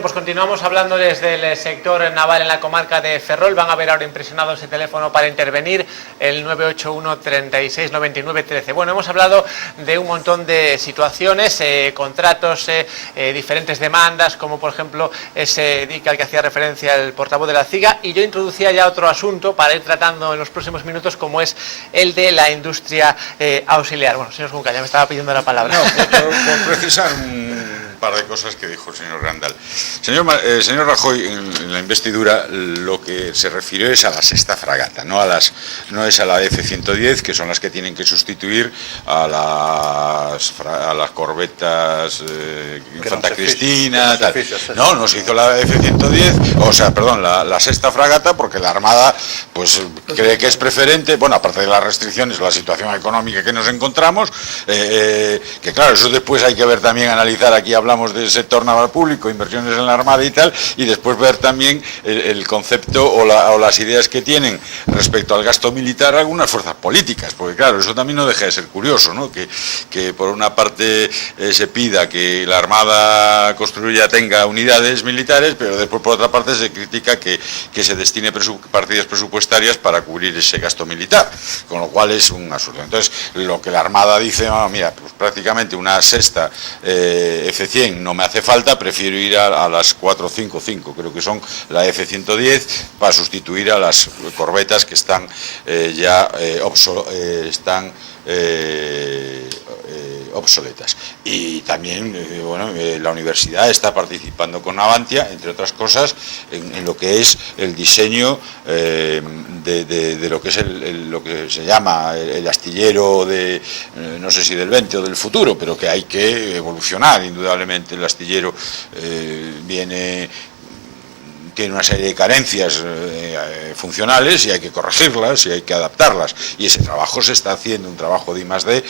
Bueno, pues continuamos hablando desde el sector naval en la comarca de Ferrol. Van a ver ahora impresionado ese teléfono para intervenir, el 981 36 99 13. Bueno, hemos hablado de un montón de situaciones, contratos, diferentes demandas, como por ejemplo ese DIC al que hacía referencia el portavoz de la CIGA, y yo introducía ya otro asunto para ir tratando en los próximos minutos, como es el de la industria auxiliar. Bueno, señor Junca, ya me estaba pidiendo la palabra. No, por precisar un par de cosas que dijo el señor Randall. Señor Rajoy, en la investidura lo que se refirió es a la sexta fragata, no es a la F-110, que son las que tienen que sustituir a las corbetas Infanta Cristina, tal. No se hizo la F-110, o sea, perdón, la sexta fragata, porque la Armada pues cree que es preferente, bueno, aparte de las restricciones, la situación económica que nos encontramos, que claro, eso después hay que ver también, analizar, aquí hablamos del sector naval público, inversiones en la Armada y tal, y después ver también el concepto o las ideas que tienen respecto al gasto militar algunas fuerzas políticas, porque claro, eso también no deja de ser curioso, ¿no? Que por una parte se pida que la Armada tenga unidades militares, pero después por otra parte se critica que se destine partidas presupuestarias para cubrir ese gasto militar, con lo cual es un absurdo. Entonces, lo que la Armada dice, mira, pues prácticamente una sexta F-100 no me hace falta, prefiero ir a las 455, creo que son la F-110, para sustituir a las corbetas que están obsoletas. Y también, la universidad está participando con Navantia, entre otras cosas, en lo que es el diseño de lo que es lo que se llama el astillero no sé si del 20 o del futuro, pero que hay que evolucionar, indudablemente. El astillero tiene una serie de carencias funcionales y hay que corregirlas y hay que adaptarlas, y ese trabajo se está haciendo, un trabajo de I+D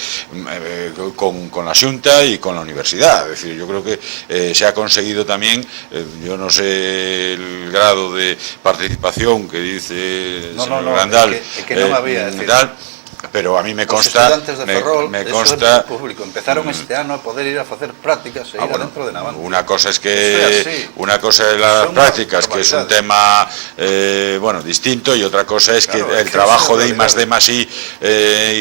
con la Xunta y con la universidad. Es decir, yo creo que se ha conseguido también, yo no sé el grado de participación que dice el señor Randall, que no me había decir. Pero a mí me consta, los estudantes de Ferrol, me consta público, empezaron este año a poder ir a hacer prácticas e ir adentro de Navantia. Una cosa es las prácticas, que es un tema distinto, y otra cosa es que el trabajo de I+D+I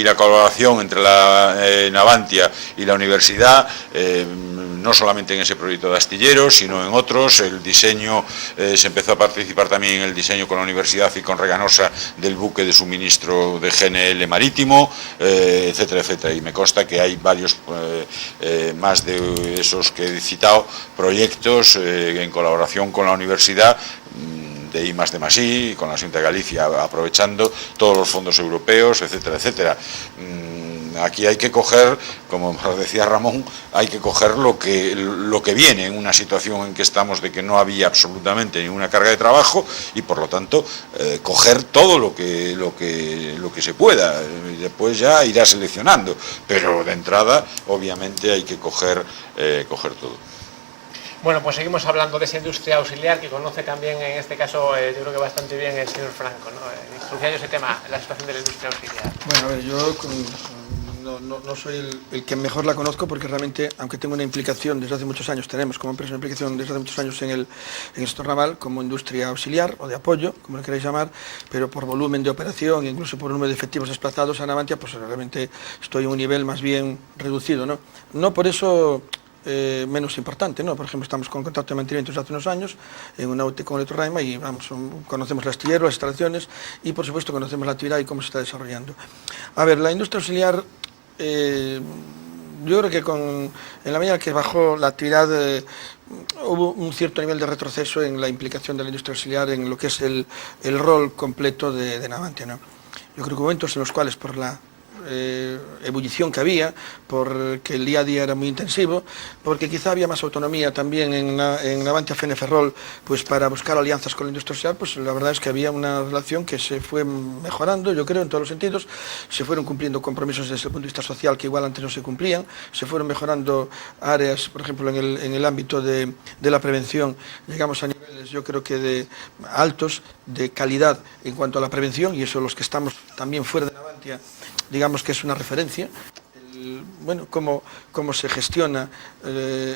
y la colaboración entre la Navantia y la universidad, no solamente en ese proyecto de astilleros, sino en otros. El diseño, se empezó a participar también en el diseño con la universidad y con Reganosa del buque de suministro de GNL marítimo, etcétera, etcétera. Y me consta que hay varios, más de esos que he citado, proyectos en colaboración con la universidad, de I+D+I, con la Xunta de Galicia, aprovechando todos los fondos europeos, etcétera, etcétera. Aquí hay que coger, como decía Ramón, hay que coger lo que viene en una situación en que estamos, de que no había absolutamente ninguna carga de trabajo, y por lo tanto coger todo lo que se pueda, y después ya irá seleccionando, pero de entrada obviamente hay que coger todo. Bueno, pues seguimos hablando de esa industria auxiliar que conoce también, en este caso, yo creo que bastante bien el señor Franco, ¿no? Introducía yo ese tema, la situación de la industria auxiliar. Bueno, a ver, yo no soy el que mejor la conozco, porque realmente, aunque tengo una implicación desde hace muchos años, tenemos como empresa una implicación desde hace muchos años en el sector naval como industria auxiliar o de apoyo, como lo queráis llamar, pero por volumen de operación, incluso por número de efectivos desplazados a Navantia, pues realmente estoy en un nivel más bien reducido, ¿no? No por eso menos importante, ¿no? Por ejemplo, estamos con contacto de mantenimiento desde hace unos años en una UT con Electroraima, y conocemos el astillero, las instalaciones, y por supuesto conocemos la actividad y cómo se está desarrollando. A ver, la industria auxiliar, yo creo que en la medida que bajó la actividad, hubo un cierto nivel de retroceso en la implicación de la industria auxiliar en lo que es el rol completo de Navantia, ¿no? Yo creo que hubo momentos en los cuales, por la ebullición que había, porque el día a día era muy intensivo, porque quizá había más autonomía también en Navantia FENE Ferrol, pues para buscar alianzas con la industria auxiliar, pues la verdad es que había una relación que se fue mejorando, yo creo, en todos los sentidos. Se fueron cumpliendo compromisos desde el punto de vista social que igual antes no se cumplían, se fueron mejorando áreas, por ejemplo, en el ámbito de la prevención. Llegamos a niveles, yo creo que altos, de calidad en cuanto a la prevención, y eso los que estamos también fuera de Navantia, digamos que es una referencia. bueno, cómo se gestiona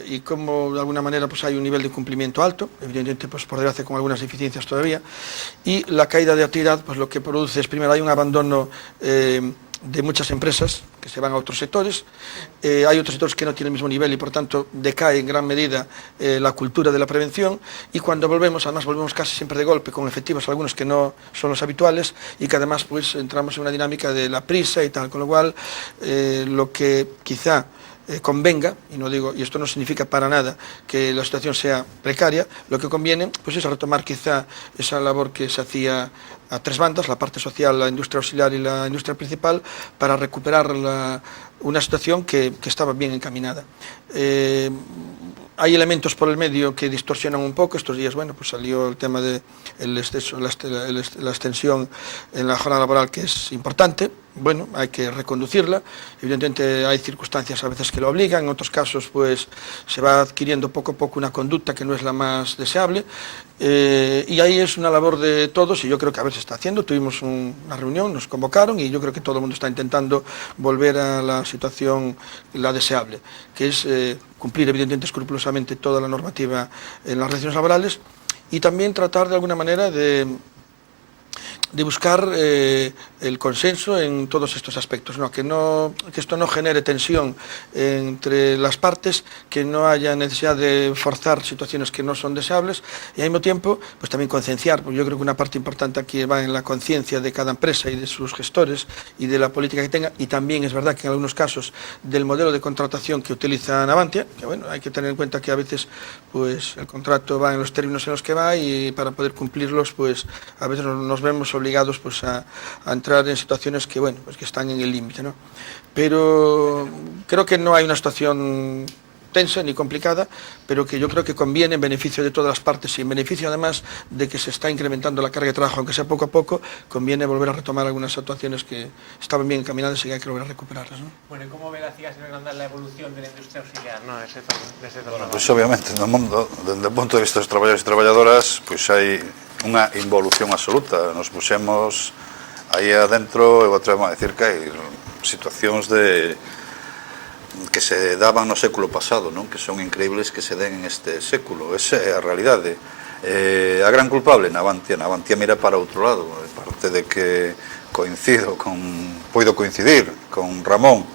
y cómo de alguna manera pues hay un nivel de cumplimiento alto, evidentemente pues por desgracia con algunas deficiencias todavía, y la caída de actividad pues lo que produce es primero hay un abandono de muchas empresas que se van a otros sectores, hay otros sectores que no tienen el mismo nivel y por tanto decae en gran medida la cultura de la prevención, y cuando volvemos, además volvemos casi siempre de golpe con efectivos algunos que no son los habituales y que además pues entramos en una dinámica de la prisa y tal, con lo cual lo que quizá convenga, y no digo, y esto no significa para nada que la situación sea precaria, lo que conviene pues es retomar quizá esa labor que se hacía a tres bandas, la parte social, la industria auxiliar y la industria principal, para recuperar una situación que estaba bien encaminada. Hay elementos por el medio que distorsionan un poco. Estos días, bueno, pues salió el tema de la extensión en la jornada laboral, que es importante. Bueno, hay que reconducirla. Evidentemente hay circunstancias a veces que lo obligan, en otros casos pues se va adquiriendo poco a poco una conducta que no es la más deseable, y ahí es una labor de todos y yo creo que a ver se está haciendo. Tuvimos una reunión, nos convocaron y yo creo que todo el mundo está intentando volver a la situación la deseable, que es cumplir evidentemente escrupulosamente toda la normativa en las relaciones laborales y también tratar de alguna manera de buscar el consenso en todos estos aspectos, ¿no? Que esto no genere tensión entre las partes, que no haya necesidad de forzar situaciones que no son deseables y al mismo tiempo pues también concienciar, porque yo creo que una parte importante aquí va en la conciencia de cada empresa y de sus gestores y de la política que tenga, y también es verdad que en algunos casos del modelo de contratación que utiliza Navantia, que bueno, hay que tener en cuenta que a veces pues el contrato va en los términos en los que va y para poder cumplirlos pues a veces nos vemos obligados pues a entrar en situaciones que bueno pues que están en el límite, ¿no? Pero creo que no hay una situación tensa ni complicada, pero que yo creo que conviene en beneficio de todas las partes y en beneficio además de que se está incrementando la carga de trabajo, aunque sea poco a poco, conviene volver a retomar algunas actuaciones que estaban bien encaminadas y que hay que volver a recuperarlas, ¿no? Bueno, ¿y cómo ve la CIA, señor Grandal, la evolución de la industria auxiliar, ¿no? Bueno, pues obviamente no mundo, desde o punto de vista dos traballadores e traballadoras, pois hai unha involución absoluta. Nos pusemos aí adentro, eu atrevo a decir que hai situacións que se daban no século pasado, non? Que son increíbles que se den en este século. Esa é a realidade. A gran culpable, Navantia. Navantia mira para outro lado. Parte de que poido coincidir con Ramón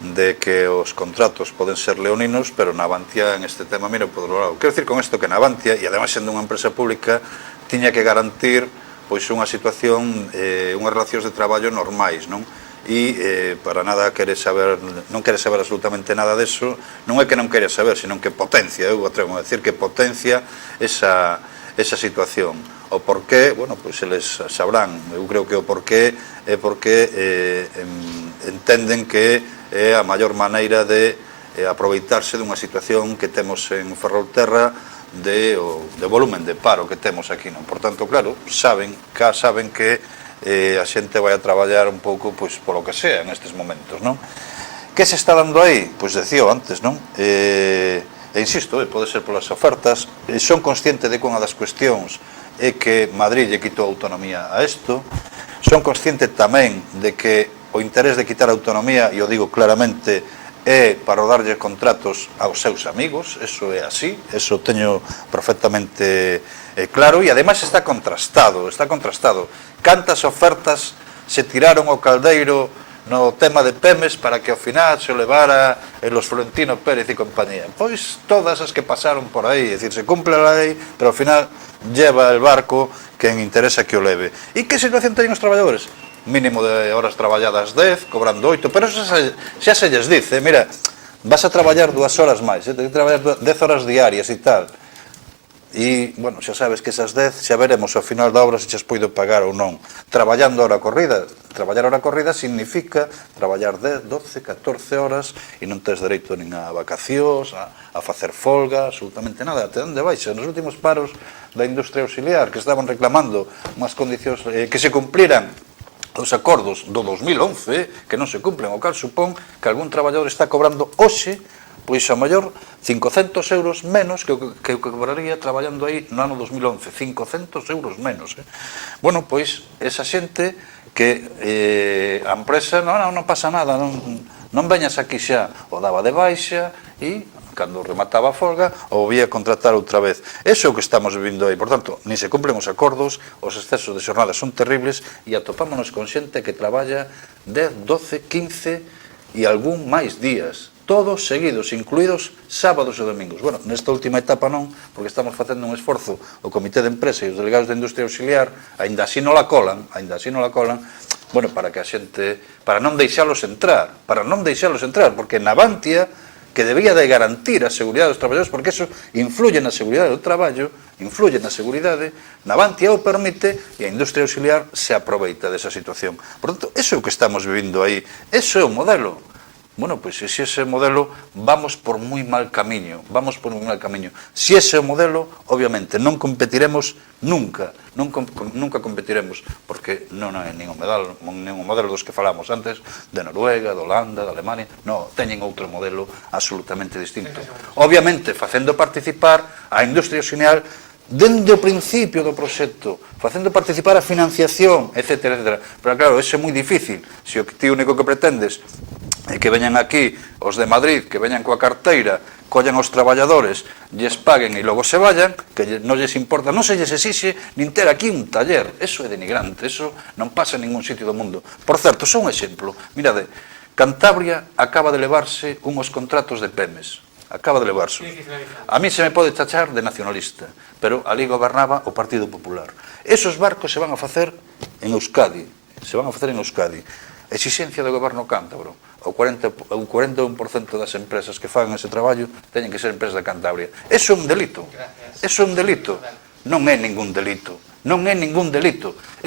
de que os contratos poden ser leoninos, pero Navantia en este tema mira por outro lado. Quero decir con isto que Navantia, e ademais sendo unha empresa pública, tiña que garantir pois unha situación, unhas relacións de traballo normais, non? E para nada non quere saber absolutamente nada deso. Non é que non quere saber, senón que potencia, eu atrevo a decir que potencia esa situación. O porqué, bueno, pois eles sabrán. Eu creo que o porqué é porque entenden que é a maior maneira de aproveitarse dunha situación que temos en Ferrolterra de volumen de paro que temos aquí, non? Por tanto, claro, saben que a xente vai a traballar un pouco pois polo que sea en estes momentos, non? Que se está dando aí? Pois decío antes, non? Insisto, pode ser polas ofertas. Son consciente de que unha das cuestións é que Madrid lle quitou autonomía a isto. Son consciente tamén de que o interés de quitar autonomía, e o digo claramente, é para darlle contratos aos seus amigos. Eso é así, eso teño perfectamente claro, e ademais está contrastado. Cantas ofertas se tiraron ao caldeiro no tema de Pemex para que ao final se o levara los Florentino Pérez e compañía? Pois todas as que pasaron por aí, é dicir, se cumple a lei, pero ao final lleva el barco quen interesa que o leve. E que situación teñen os traballadores? Mínimo de horas traballadas 10, cobrando 8, pero eso xa se lles dice, mira, vas a traballar 2 horas máis, tens que traballar 10 horas diarias e tal. E, bueno, xa sabes que esas 10 xa veremos ao final da obra se xas poido pagar ou non. Traballando a hora corrida. Traballar a hora corrida significa traballar 10, 12, 14 horas e non tes dereito nin a vacacións, a facer folga, absolutamente nada. Até onde vais? Nos últimos paros da industria auxiliar que estaban reclamando unhas condicións que se cumpliran os acordos do 2011, que non se cumplen, o cal supón que algún traballador está cobrando hoxe pois a mellor 500 euros menos que o que cobraría traballando aí no ano 2011, 500 euros menos. Bueno, pois esa xente que a empresa non pasa nada, non veñas aquí xa, o daba de baixa e cando remataba a folga ou vía contratar outra vez. Eso é o que estamos vivindo aí. Por tanto, nin se cumplen os acordos, os excesos de xornada son terribles e atopámonos con xente que traballa 10, 12, 15 e algún máis días, todos seguidos, incluídos sábados e domingos. Bueno, nesta última etapa non, porque estamos facendo un esforzo o Comité de Empresa e os delegados de Industria Auxiliar, aínda así non la colan, bueno, para que a xente, para non deixalos entrar, porque Navantia, que debía de garantir a seguridade dos traballadores, porque eso influye na seguridade do traballo, influye na seguridade, Navantia o permite e a industria auxiliar se aproveita desa situación. Por tanto, eso é o que estamos vivindo aí, eso é o modelo. Bueno, pois se ese modelo, vamos por moi mal camiño, Se ese é o modelo, obviamente, non competiremos nunca competiremos, porque non é nin o modelo dos que falamos antes, de Noruega, de Holanda, de Alemania, non, teñen outro modelo absolutamente distinto. Obviamente, facendo participar a industria auxiliar dende o principio do proxecto, facendo participar a financiación, etc. Pero claro, eso é moi difícil, se o ti único que pretendes é que veñan aquí os de Madrid, que veñan coa carteira, collan os traballadores, lles paguen e logo se vayan, que non lles importa, non se lles exixe nin ter aquí un taller. Eso é denigrante, eso non pasa en ningún sitio do mundo. Por certo, só un exemplo. Mirade, Cantabria acaba de levarse unhos contratos de PEMES. Acaba de levarse. A mí se me pode tachar de nacionalista, pero ali gobernaba o Partido Popular. Esos barcos se van a facer en Euskadi. Exixencia do goberno cántabro. O 41% das empresas que fagan ese traballo teñen que ser empresas de Cantabria. Eso é un delito. Non é ningún delito.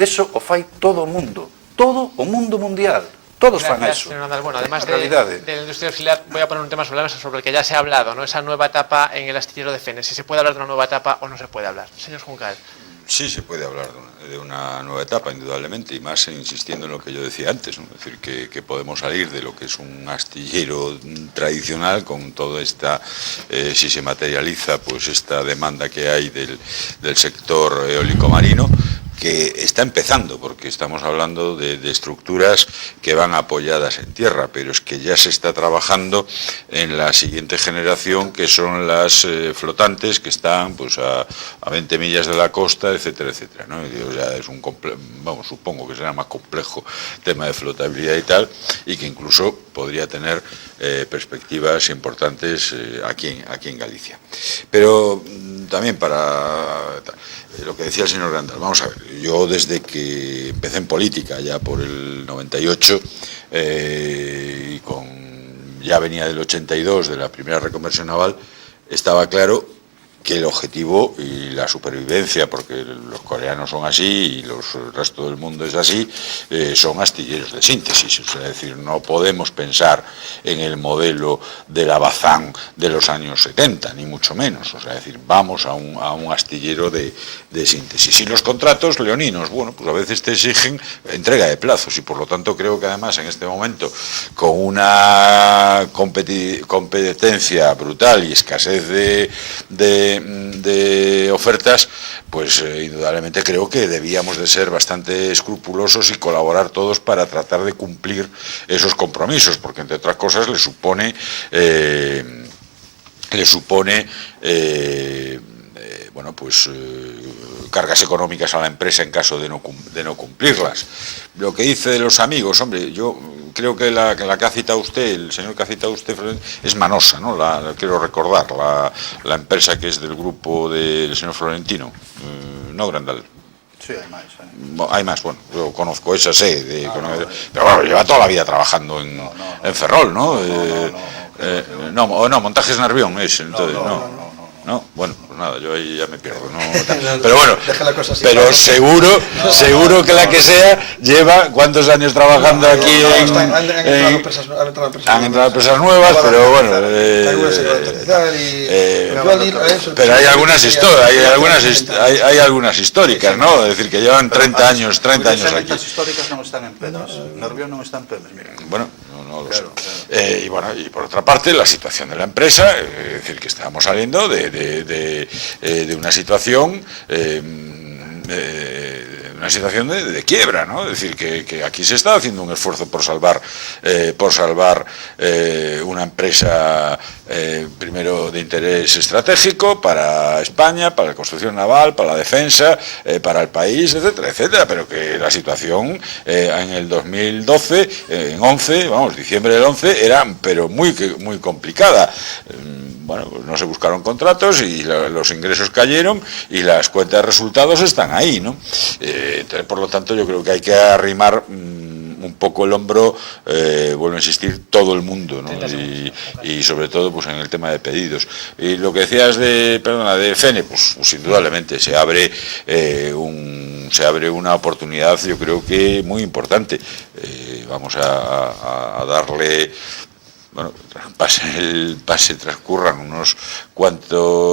Eso o fai todo o mundo. Todo o mundo mundial. Todos fan eso. Bueno, además de la industria auxiliar, voy a poner un tema sobre la mesa sobre el que ya se ha hablado, ¿no? Esa nueva etapa en el astillero de Fene. Si se puede hablar de una nueva etapa o no se puede hablar. Señor Juncal. Sí, se puede hablar de una nueva etapa, indudablemente, y más insistiendo en lo que yo decía antes, ¿no? Es decir, que podemos salir de lo que es un astillero tradicional con toda esta, si se materializa, pues esta demanda que hay del sector eólico marino, que está empezando, porque estamos hablando de estructuras que van apoyadas en tierra, pero es que ya se está trabajando en la siguiente generación, que son las flotantes, que están pues a 20 millas de la costa, etcétera, etcétera, ¿no? O sea, es supongo que será más complejo tema de flotabilidad y tal, y que incluso podría tener perspectivas importantes aquí en Galicia. Pero también para lo que decía el señor Grandal, vamos a ver, yo desde que empecé en política, ya por el 98, y ya venía del 82, de la primera reconversión naval, estaba claro que el objetivo y la supervivencia, porque los coreanos son así y el resto del mundo es así, son astilleros de síntesis. Es decir, no podemos pensar en el modelo de la Bazán de los años 70, ni mucho menos. O sea, es decir, vamos a un astillero de síntesis. Y los contratos leoninos, bueno, pues a veces te exigen entrega de plazos y por lo tanto creo que además en este momento, con una competencia brutal y escasez de ofertas, pues indudablemente creo que debíamos de ser bastante escrupulosos y colaborar todos para tratar de cumplir esos compromisos, porque entre otras cosas le supone bueno, pues cargas económicas a la empresa en caso de no cumplirlas. Lo que dice de los amigos, hombre, yo creo que la que ha citado usted, el señor que ha citado usted, es Manosa, ¿no? Quiero recordar, la empresa que es del grupo del señor Florentino, no Grandal. Sí, hay más. Hay más, bueno, yo conozco esa, sé, pero bueno, lleva toda la vida trabajando en Ferrol, ¿no? No, Montajes Nervión es, entonces, no, bueno, pues nada, yo ahí ya me pierdo, ¿no? Pero bueno, pero seguro que la que sea lleva cuántos años trabajando aquí han entrado empresas nuevas, pero bueno, pero hay algunas históricas, ¿no? Es decir, que llevan 30 años aquí. Las históricas non están en PEMES, Nervión non está en PEMES, mira. Bueno, no lo Claro, sé. Y bueno, y por otra parte, la situación de la empresa, es decir, que estábamos saliendo de una situación de quiebra, ¿no? Es decir, que aquí se está haciendo un esfuerzo por salvar una empresa primero de interés estratégico para España, para la construcción naval, para la defensa, para el país, etcétera, etcétera, pero que la situación en el 2012, en 11, vamos, diciembre del 11, era pero muy complicada. Bueno, pues no se buscaron contratos y los ingresos cayeron y las cuentas de resultados están ahí, ¿no? Entonces, por lo tanto, yo creo que hay que arrimar un poco el hombro, vuelvo a insistir, todo el mundo, ¿no? Y sobre todo pues en el tema de pedidos. Y lo que decías de FENE, pues indudablemente se abre una oportunidad, yo creo que muy importante. Vamos a darle... Bueno, transcurran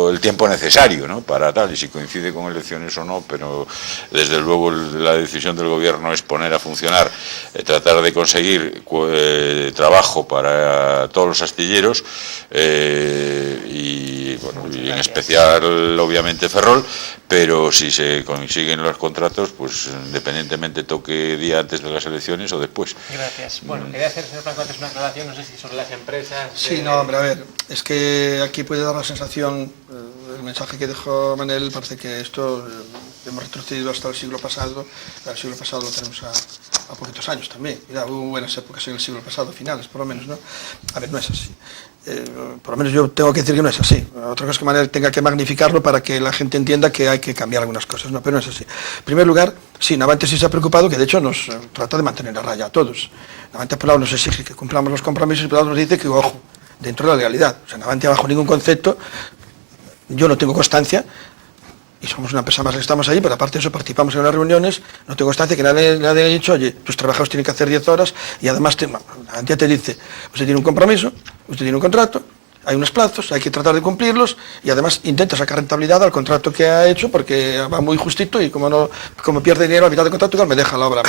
el tiempo necesario, ¿no? Para tal, y si coincide con elecciones o no, pero desde luego la decisión del gobierno es poner a funcionar, tratar de conseguir trabajo para todos los astilleros y en especial obviamente Ferrol, pero si se consiguen los contratos, pues independientemente toque día antes de las elecciones o después. Gracias. Bueno, quería hacer, señor Blanco, antes una aclaración, no sé si sobre las empresas... Sí, no, hombre, a ver, es que aquí puede dar la sensación, el mensaje que dejó Manel, parece que esto hemos retrocedido hasta el siglo pasado lo tenemos a poquitos años también. Mira, hubo buenas épocas en el siglo pasado, finales por lo menos, ¿no? A ver, no es así. Por lo menos yo tengo que decir que no es así. Otra cosa es que Manel tenga que magnificarlo para que la gente entienda que hay que cambiar algunas cosas, ¿no? Pero no es así. En primer lugar, sí, Navantia sí se ha preocupado, que de hecho nos trata de mantener a raya a todos. Navantia por un lado nos exige que cumplamos los compromisos y por otro nos dice que, ojo, dentro de la legalidad. O sea, Navantia bajo ningún concepto, yo no tengo constancia, y somos una empresa más que estamos allí, pero aparte de eso participamos en las reuniones, no tengo constancia que nadie haya dicho, oye, tus trabajadores tienen que hacer 10 horas y además Navantia te dice, usted tiene un compromiso, usted tiene un contrato, hay unos plazos, hay que tratar de cumplirlos y además intenta sacar rentabilidad al contrato que ha hecho porque va muy justito y como pierde dinero a mitad del contrato, igual me deja la obra.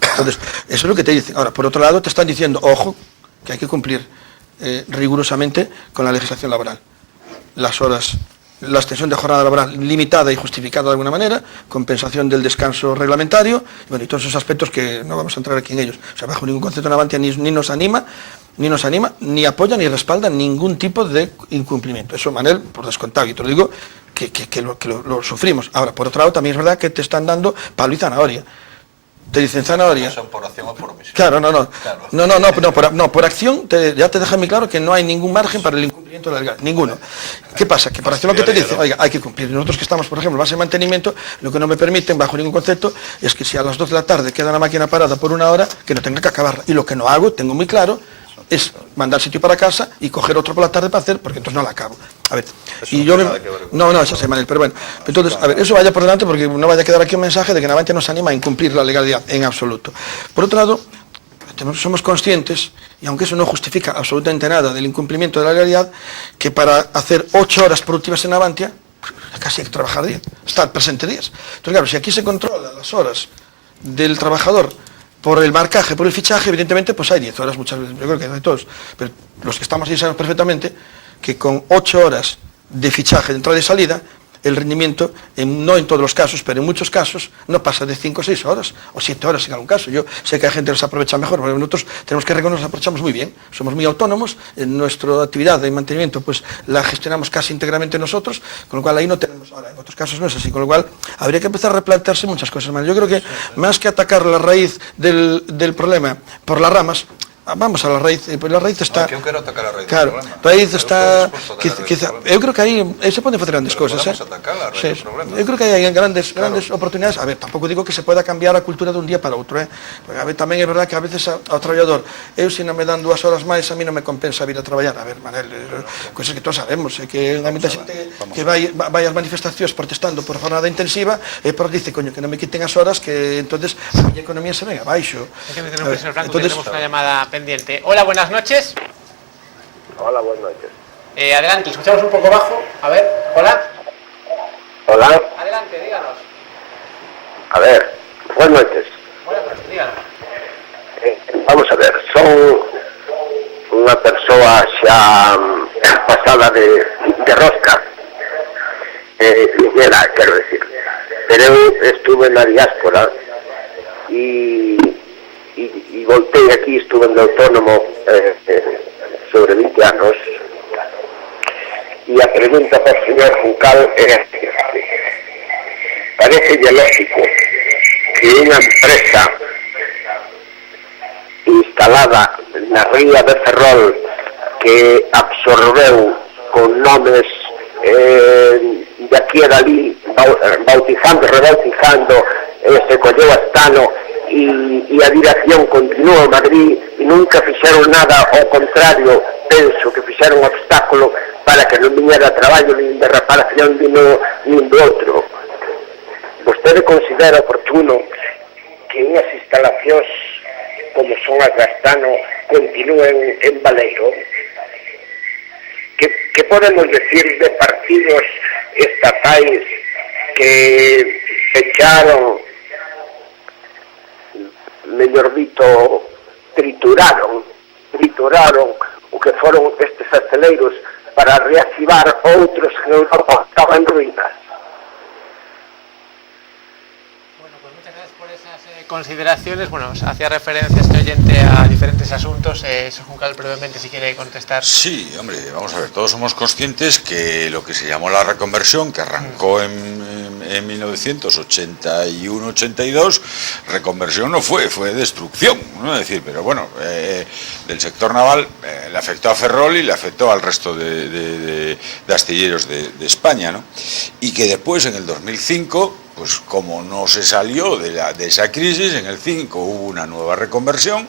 Entonces, eso es lo que te dicen. Ahora, por otro lado, te están diciendo, ojo, que hay que cumplir rigurosamente con la legislación laboral. Las horas, la extensión de jornada laboral limitada y justificada de alguna manera, compensación del descanso reglamentario, y todos esos aspectos que no vamos a entrar aquí en ellos. O sea, bajo ningún concepto Navantia ni nos anima, ni apoya, ni respalda ningún tipo de incumplimiento. Eso, Manel, por descontado, y te lo digo, que lo sufrimos. Ahora, por otro lado, también es verdad que te están dando palo y zanahoria. Te dicen zanahoria. Son por acción o por omisión. Claro, no, por acción ya te deja muy claro que no hay ningún margen para el incumplimiento de la legalidad, ninguno. ¿Qué pasa? Que por acción lo que te dice, oiga, hay que cumplir. Nosotros que estamos, por ejemplo, en base de mantenimiento, lo que no me permiten, bajo ningún concepto, es que si a las 2 de la tarde queda la máquina parada por 1 hora, que no tenga que acabarla. Y lo que no hago, tengo muy claro, es mandar sitio para casa y coger otro por la tarde para hacer, porque entonces no la acabo. A ver, eso y no yo no, esa semana, pero bueno, entonces, a ver, eso vaya por delante porque no vaya a quedar aquí un mensaje de que Navantia nos anima a incumplir la legalidad en absoluto. Por otro lado, somos conscientes, y aunque eso no justifica absolutamente nada del incumplimiento de la legalidad, que para hacer 8 horas productivas en Navantia, casi hay que trabajar 10, estar presente 10. Entonces, claro, si aquí se controlan las horas del trabajador por el marcaje, por el fichaje, evidentemente pues hay 10 horas muchas veces, yo creo que hay todos, pero los que estamos ahí sabemos perfectamente que con 8 horas de fichaje de entrada y salida, el rendimiento, no en todos los casos, pero en muchos casos, no pasa de 5 o 6 horas, o 7 horas en algún caso. Yo sé que hay gente que los aprovecha mejor, pero nosotros tenemos que reconocer que nos aprovechamos muy bien, somos muy autónomos, en nuestra actividad de mantenimiento pues la gestionamos casi íntegramente nosotros, con lo cual ahí no tenemos, ahora en otros casos no es así, con lo cual habría que empezar a replantearse muchas cosas más. Yo creo que más que atacar la raíz del problema por las ramas, vamos a la raíz, pues la raíz está... Eu quero atacar a raíz claro, do problema. A raíz está... Quizá, eu creo que aí se poden facer grandes cousas, atacar a raíz do problema. Eu creo que hai grandes oportunidades. A ver, tampouco digo que se pueda cambiar a cultura dun día para outro, porque a ver, tamén é verdad que a veces ao traballador, se non me dan 2 horas máis, a mí non me compensa vir a traballar. A ver, Manel, cousas que todos sabemos, que hai moita xente que vai ás manifestacións protestando por jornada intensiva e por dice, coño, que non me quiten as horas, que entonces a miña economía se ven abaixo. Señor Franco, tenemos una llamada pendiente. Hola, buenas noches. Hola, buenas noches. Adelante, escuchamos un poco bajo. A ver, hola. Hola. Adelante, díganos. A ver, buenas noches. Buenas noches, díganos. Vamos a ver, unha persoa xa pasada de rosca, liñera, quero decir. Pero eu estuve na diáspora e voltei aquí, estuve en autónomo sobre 20 anos, e a pregunta para o señor Juncal é: parece lógico que unha empresa instalada na ría de Ferrol, que absorbeu con nomes de aquí e dali, bautizando, rebautizando, se colleu Astano, e a dirección continúa en Madrid, e nunca fixeron nada, ao contrario, penso que fixeron un obstáculo para que non viñera traballo nin de reparación nin do outro. Vostede considera oportuno que unhas instalacións como son as de Astano continúen en Baleiro? Que podemos decir de partidos estatais que pecharon, mellor dito, trituraron o que foron estes aceleiros para reactivar outros que non estaban en ruínas? Consideraciones, bueno, hacía referencia este oyente a diferentes asuntos. Juncal, brevemente, si quiere contestar. Sí, hombre, vamos a ver, todos somos conscientes que lo que se llamó la reconversión, que arrancó en 1981-82, reconversión no fue destrucción, ¿no? Es decir, pero bueno, del sector naval le afectó a Ferrol y le afectó al resto de astilleros de España, ¿no? Y que después, en el 2005, pues como no se salió de esa crisis, en el 5 hubo una nueva reconversión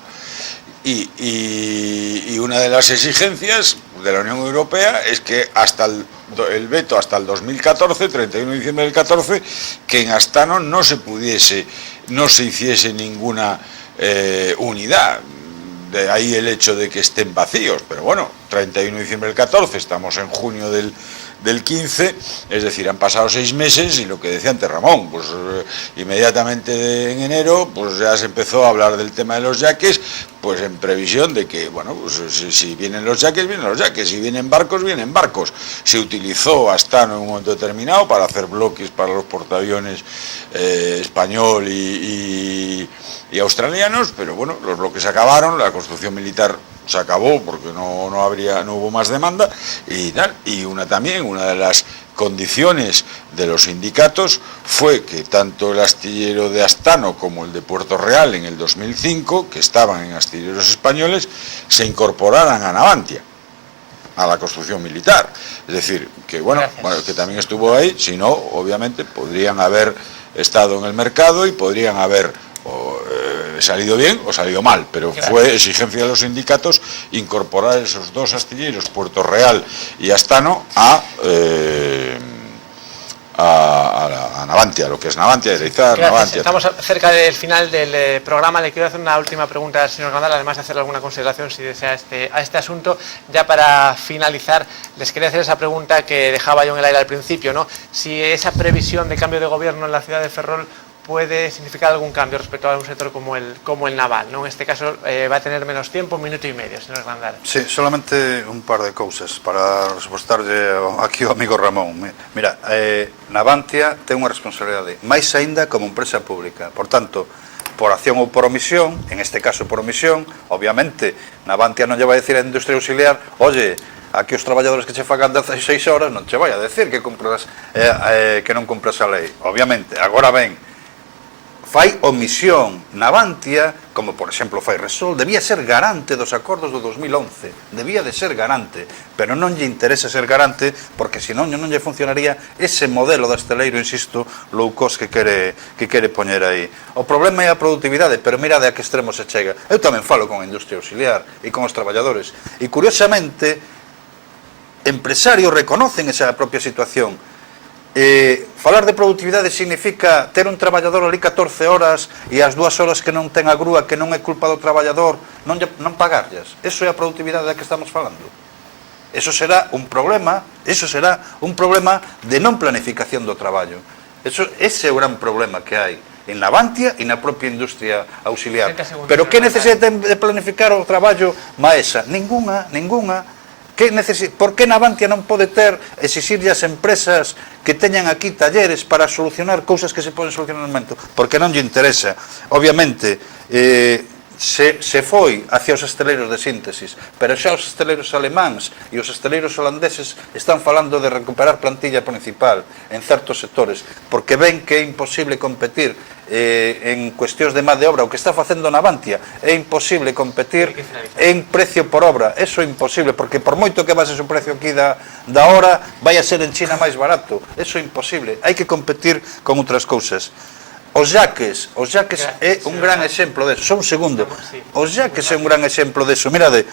y una de las exigencias de la Unión Europea es que hasta el veto hasta el 2014, 31 de diciembre del 14, que en Astano no se hiciese ninguna unidad. De ahí el hecho de que estén vacíos, pero bueno, 31 de diciembre del 14, estamos en junio del 15, es decir, han pasado 6 meses y lo que decía antes Ramón, pues inmediatamente en enero pues ya se empezó a hablar del tema de los yaques, pues en previsión de que, bueno, pues si vienen los yaques, vienen los yaques, si vienen barcos, vienen barcos. Se utilizó Astano en un momento determinado para hacer bloques para los portaaviones español y australianos, pero bueno, los bloques acabaron, la construcción militar se acabó porque no hubo más demanda y tal. Y una de las condiciones de los sindicatos fue que tanto el astillero de Astano como el de Puerto Real en el 2005, que estaban en astilleros españoles, se incorporaran a Navantia, a la construcción militar. Es decir, que bueno, que también estuvo ahí, si no, obviamente podrían haber estado en el mercado y podrían haber salido bien o salido mal, pero fue exigencia de los sindicatos incorporar esos dos astilleros, Puerto Real y Astano, a Navantia, lo que es Navantia, Irizar, Navantia. Estamos cerca del final del programa. Le quiero hacer una última pregunta al señor Grandal, además de hacerle alguna consideración si desea a este asunto. Ya para finalizar, les quería hacer esa pregunta que dejaba yo en el aire al principio, ¿no? Si esa previsión de cambio de gobierno en la ciudad de Ferrol puede significar algún cambio respecto a un sector como el naval, ¿no? En este caso va a tener menos tiempo, 1 minuto y medio, señor Grandal. Sí, solamente un par de cousas para respostarlle aquí ao amigo Ramón. Mira, Navantia ten unha responsabilidade, máis aínda como empresa pública. Por tanto, por acción ou por omisión, en este caso por omisión, obviamente, Navantia non lle vai a decir a industria auxiliar: oye, aquí os traballadores que che fagan 16 horas non che vai a decir que non cumpras a lei. Obviamente, agora ben, fai omisión. Navantia, como por exemplo fai Resol, debía ser garante dos acordos do 2011, debía de ser garante, pero non lle interesa ser garante porque senón non lle funcionaría ese modelo de asteleiro, insisto, low cost que quere poñer aí. O problema é a produtividade, pero mira de a que extremo se chega. Eu tamén falo con a industria auxiliar e con os traballadores e curiosamente empresarios reconocen esa propia situación. Falar de productividade significa ter un traballador ali 14 horas e as 2 horas que non ten a grúa, que non é culpa do traballador, non pagarllas. Eso é a productividade da que estamos falando. Eso será un problema de non planificación do traballo. Ese é o gran problema que hai. en Navantia e na propia industria auxiliar. 30 segundos, Pero que señor necesita de planificar o traballo Maesa? Ninguna. Por que Navantia non pode ter, exixirlle as empresas que teñan aquí talleres para solucionar cousas que se poden solucionar no momento? Porque non lle interesa. Obviamente, se foi hacia os esteleiros de síntesis, pero xa os esteleiros alemáns e os esteleiros holandeses están falando de recuperar plantilla principal en certos sectores, porque ven que é imposible competir en cuestións de má de obra. O que está facendo Navantia é imposible competir en precio por obra. Eso é imposible, porque por moito que base o precio aquí da hora, vai a ser en China máis barato. Eso é imposible. Hai que competir con outras cousas. Os yaques é un gran exemplo deso. Só un segundo. Os yaques é un gran exemplo deso. Mirade,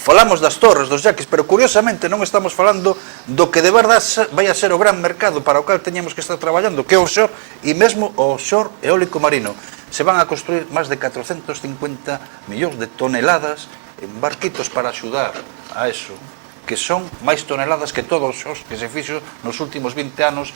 falamos das torres, dos yaques, pero curiosamente non estamos falando do que de verdade vai a ser o gran mercado para o cal teñamos que estar traballando, que é o offshore, e mesmo o offshore eólico marino. Se van a construir máis de 450 millóns de toneladas en barquitos para axudar a eso, que son máis toneladas que todos os que se fixo nos últimos 20 anos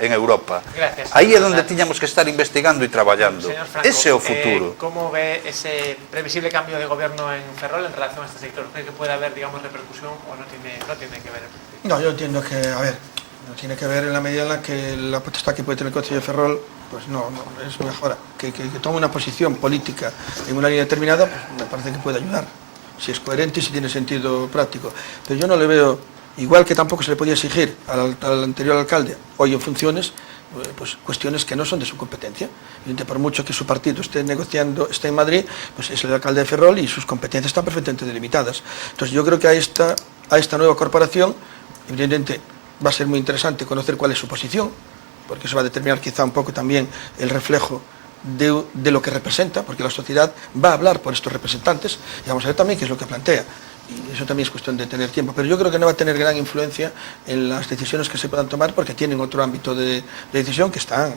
en Europa. Gracias. Aí é onde tiñamos que estar investigando e traballando. Señor Franco, Ese é o futuro. ¿Cómo ve ese previsible cambio de gobierno en Ferrol en relación a este sector? ¿Cree que puede haber, digamos, repercusión o no tiene que ver? No, yo entiendo que, a ver, no tiene que ver en la medida en la que la potestad que puede tener el Consejo de Ferrol, pues no es mejor. Que tome una posición política en una línea determinada, pues me parece que puede ayudar. Si es coherente y si tiene sentido práctico. Pero yo no le veo, igual que tampoco se le podía exigir al anterior alcalde, hoy en funciones, pues cuestiones que no son de su competencia. Por mucho que su partido esté negociando, esté en Madrid, pues es el alcalde de Ferrol y sus competencias están perfectamente delimitadas. Entonces yo creo que a esta nueva corporación, evidentemente va a ser muy interesante conocer cuál es su posición, porque eso va a determinar quizá un poco también el reflejo de lo que representa, porque la sociedad va a hablar por estos representantes y vamos a ver también qué es lo que plantea. Y eso también es cuestión de tener tiempo. Pero yo creo que no va a tener gran influencia en las decisiones que se puedan tomar porque tienen otro ámbito de decisión que están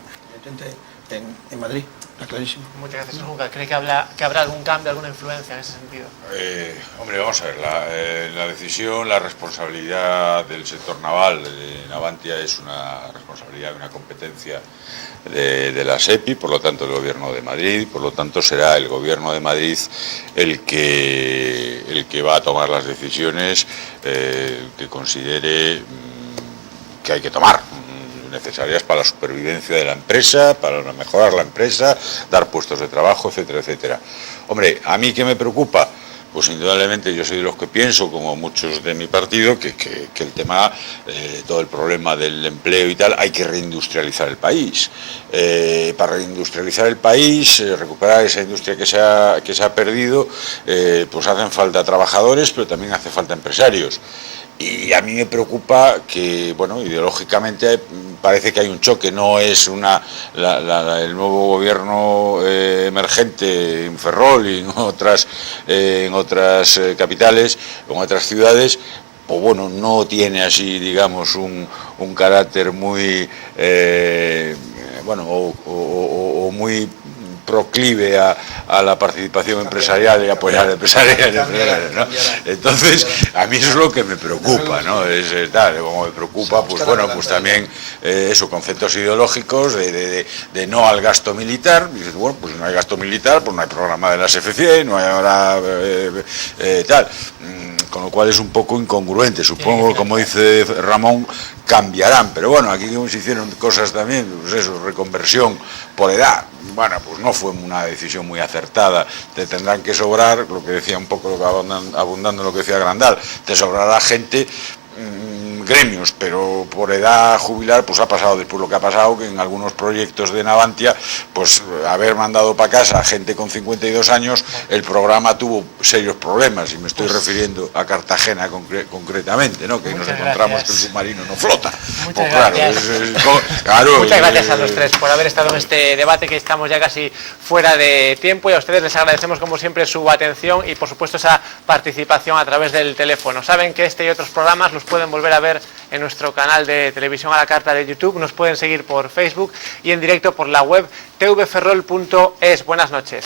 en Madrid. Está clarísimo. Muchas gracias, señor Junca. ¿Cree que habrá algún cambio, alguna influencia en ese sentido? Hombre, vamos a ver, la decisión, la responsabilidad del sector naval de Navantia es una responsabilidad, una competencia de la SEPI, por lo tanto el Gobierno de Madrid, por lo tanto será el Gobierno de Madrid el que va a tomar las decisiones que considere que hay que tomar, necesarias para la supervivencia de la empresa, para mejorar la empresa, dar puestos de trabajo, etcétera, etcétera. Hombre, ¿a mí qué me preocupa? Pues indudablemente yo soy de los que pienso, como muchos de mi partido, que el tema, todo el problema del empleo y tal, hay que reindustrializar el país. Para reindustrializar el país, recuperar esa industria que se ha perdido, pues hacen falta trabajadores, pero también hace falta empresarios. Y a mí me preocupa que, bueno, ideológicamente parece que hay un choque, no es el nuevo gobierno emergente en Ferrol y en otras capitales, en otras ciudades, o bueno, no tiene así, digamos, un carácter muy, o muy proclive a la participación empresarial y apoyar al empresarial, ¿no? Entonces, a mí eso es lo que me preocupa, ¿no? Como me preocupa, pues bueno, pues también esos conceptos ideológicos de no al gasto militar. Dices, bueno, pues no hay gasto militar, pues no hay programa de las FC, no hay ahora tal. Con lo cual es un poco incongruente. Supongo, como dice Ramón, cambiarán, pero bueno, aquí se hicieron cosas también, pues eso, reconversión por edad. Bueno, pues no fue una decisión muy acertada. Te tendrán que sobrar, lo que decía un poco, abundando en lo que decía Grandal, te sobrará gente, gremios, pero por edad jubilar, pues ha pasado después lo que ha pasado, que en algunos proyectos de Navantia, pues haber mandado para casa a gente con 52 años, el programa tuvo serios problemas, y me estoy refiriendo a Cartagena concretamente, ¿no? Que nos encontramos que el submarino no flota. Muchas gracias. Muchas gracias a los tres por haber estado en este debate, que estamos ya casi fuera de tiempo, y a ustedes les agradecemos como siempre su atención y por supuesto esa participación a través del teléfono. Saben que este y otros programas los pueden volver a ver en nuestro canal de televisión a la carta de YouTube, nos pueden seguir por Facebook y en directo por la web tvferrol.es. Buenas noches.